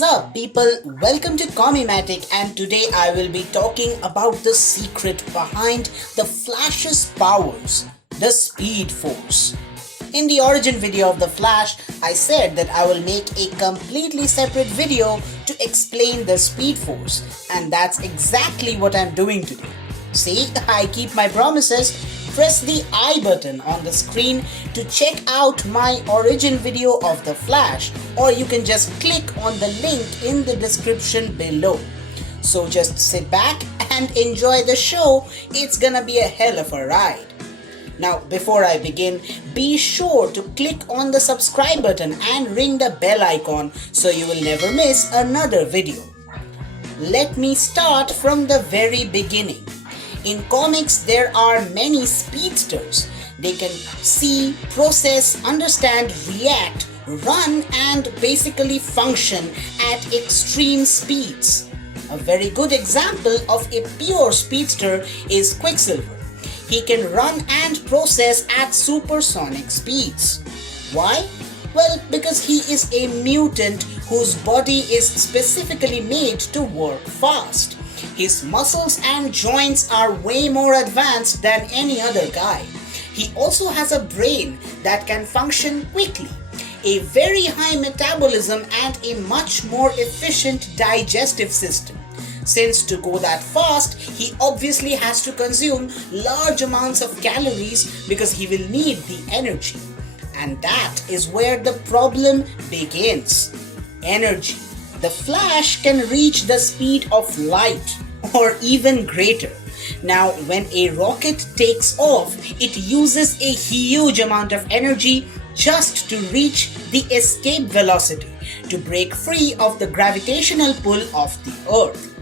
is up, people? Welcome to Comimatic, and today I will be talking about the secret behind the Flash's powers, the Speed Force. In the origin video of the Flash, I said that I will make a completely separate video to explain the Speed Force, and that's exactly what I'm doing today. See, I keep my promises. Press the I button on the screen to check out my origin video of the Flash, or you can just click on the link in the description below. So just sit back and enjoy the show. It's gonna be a hell of a ride. Now, before I begin, be sure to click on the subscribe button and ring the bell icon so you will never miss another video. Let me start from the very beginning. In comics, there are many speedsters. They can see, process, understand, react, run, and basically function at extreme speeds. A very good example of a pure speedster is Quicksilver. He can run and process at supersonic speeds. Why? Well, because he is a mutant whose body is specifically made to work fast. His muscles and joints are way more advanced than any other guy. He also has a brain that can function quickly, a very high metabolism, and a much more efficient digestive system. Since to go that fast, he obviously has to consume large amounts of calories because he will need the energy. And that is where the problem begins. Energy. The Flash can reach the speed of light, or even greater. Now, when a rocket takes off, it uses a huge amount of energy just to reach the escape velocity, to break free of the gravitational pull of the Earth.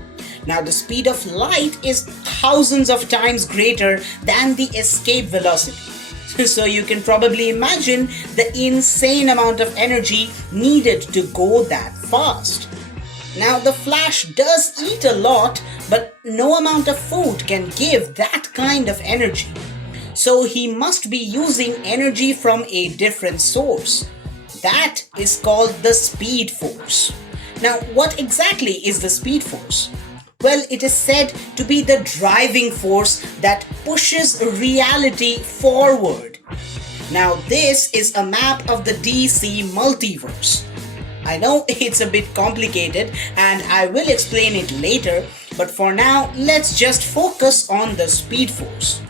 Now, the speed of light is thousands of times greater than the escape velocity. So you can probably imagine the insane amount of energy needed to go that fast. Now, the Flash does eat a lot, but no amount of food can give that kind of energy. So he must be using energy from a different source. That is called the Speed Force. Now, what exactly is the Speed Force? Well, it is said to be the driving force that pushes reality forward. Now, this is a map of the DC multiverse. I know it's a bit complicated and I will explain it later, but for now, let's just focus on the Speed Force.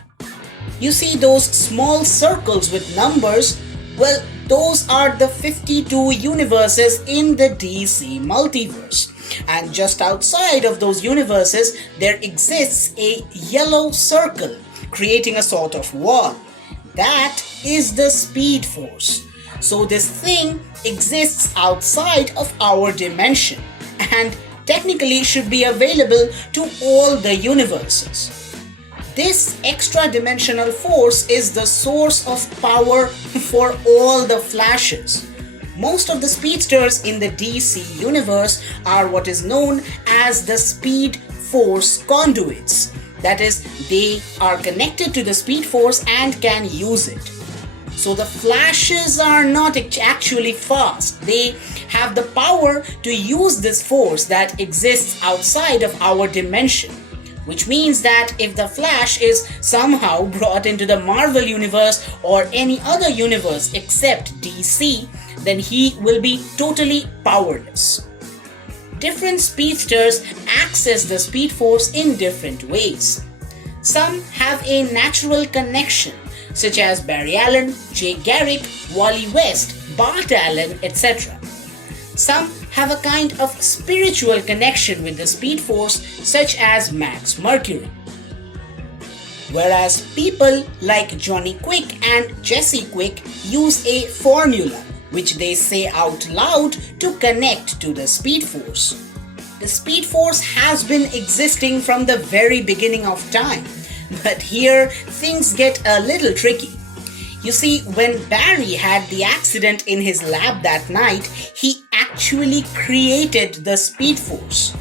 You see those small circles with numbers? Well, those are the 52 universes in the DC multiverse. And just outside of those universes, there exists a yellow circle, creating a sort of wall. That is the Speed Force. So this thing exists outside of our dimension and technically should be available to all the universes. This extra-dimensional force is the source of power for all the Flashes. Most of the speedsters in the DC universe are what is known as the Speed Force conduits. That is, they are connected to the Speed Force and can use it. So the Flashes are not actually fast. They have the power to use this force that exists outside of our dimension. Which means that if the Flash is somehow brought into the Marvel universe or any other universe except DC, then he will be totally powerless. Different speedsters access the Speed Force in different ways. Some have a natural connection, such as Barry Allen, Jay Garrick, Wally West, Bart Allen, etc. Some have a kind of spiritual connection with the Speed Force, such as Max Mercury. Whereas people like Johnny Quick and Jesse Quick use a formula which they say out loud to connect to the Speed Force. The Speed Force has been existing from the very beginning of time, but here things get a little tricky. You see, when Barry had the accident in his lab that night, he actually created the Speed Force.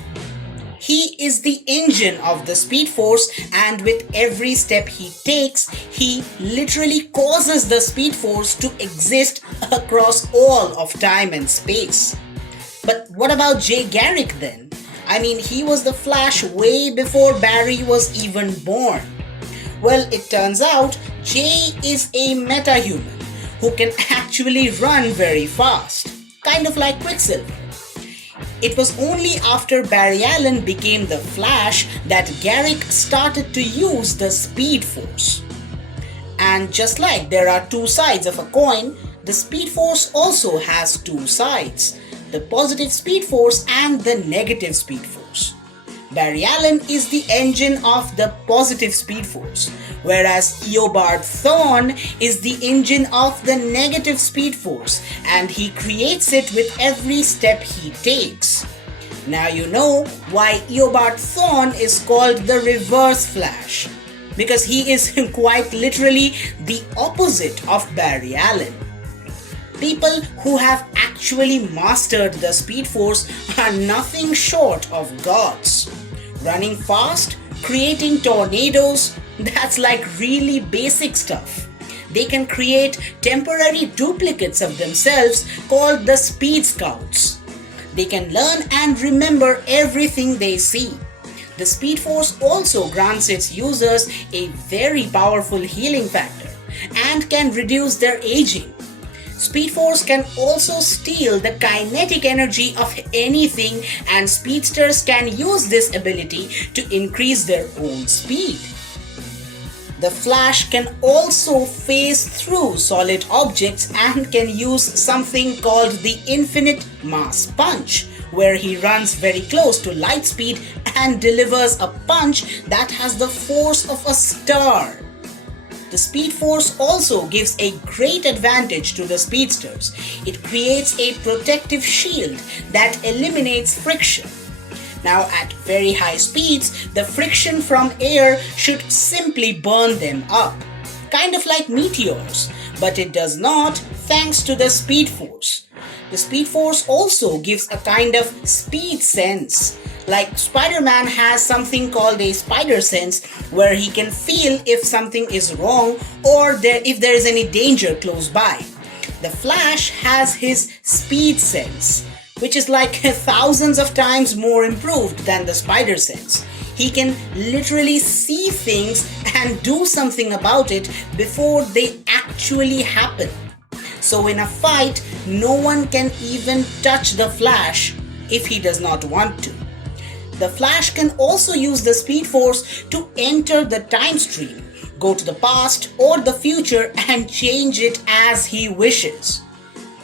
He is the engine of the Speed Force, and with every step he takes, he literally causes the Speed Force to exist across all of time and space. But what about Jay Garrick then? I mean, he was the Flash way before Barry was even born. Well, it turns out Jay is a metahuman who can actually run very fast, kind of like Quicksilver. It was only after Barry Allen became the Flash that Garrick started to use the Speed Force. And just like there are two sides of a coin, the Speed Force also has two sides, the positive Speed Force and the negative Speed Force. Barry Allen is the engine of the positive Speed Force, whereas Eobard Thawne is the engine of the negative Speed Force, and he creates it with every step he takes. Now you know why Eobard Thawne is called the Reverse Flash, because he is quite literally the opposite of Barry Allen. People who have actually mastered the Speed Force are nothing short of gods. Running fast, creating tornadoes, that's like really basic stuff. They can create temporary duplicates of themselves called the Speed Scouts. They can learn and remember everything they see. The Speed Force also grants its users a very powerful healing factor and can reduce their aging. Speed Force can also steal the kinetic energy of anything, and speedsters can use this ability to increase their own speed. The Flash can also phase through solid objects and can use something called the Infinite Mass Punch, where he runs very close to light speed and delivers a punch that has the force of a star. The Speed Force also gives a great advantage to the speedsters. It creates a protective shield that eliminates friction. Now at very high speeds, the friction from air should simply burn them up, kind of like meteors, but it does not thanks to the Speed Force. The Speed Force also gives a kind of speed sense. Like Spider-Man has something called a spider sense, where he can feel if something is wrong or if there is any danger close by. The Flash has his speed sense, which is like thousands of times more improved than the spider sense. He can literally see things and do something about it before they actually happen. So in a fight, no one can even touch the Flash if he does not want to. The Flash can also use the Speed Force to enter the time stream, go to the past or the future and change it as he wishes.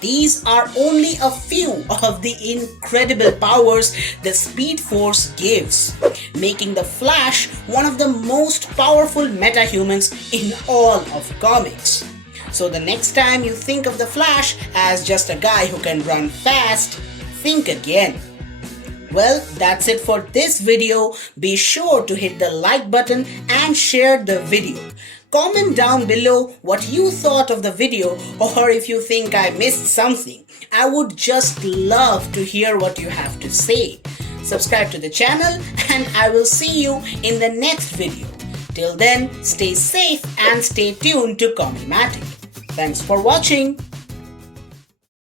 These are only a few of the incredible powers the Speed Force gives, making the Flash one of the most powerful metahumans in all of comics. So the next time you think of the Flash as just a guy who can run fast, think again. Well, that's it for this video. Be sure to hit the like button and share the video. Comment down below what you thought of the video, or if you think I missed something. I would just love to hear what you have to say. Subscribe to the channel and I will see you in the next video. Till then, stay safe and stay tuned to Comimatic. Thanks for watching.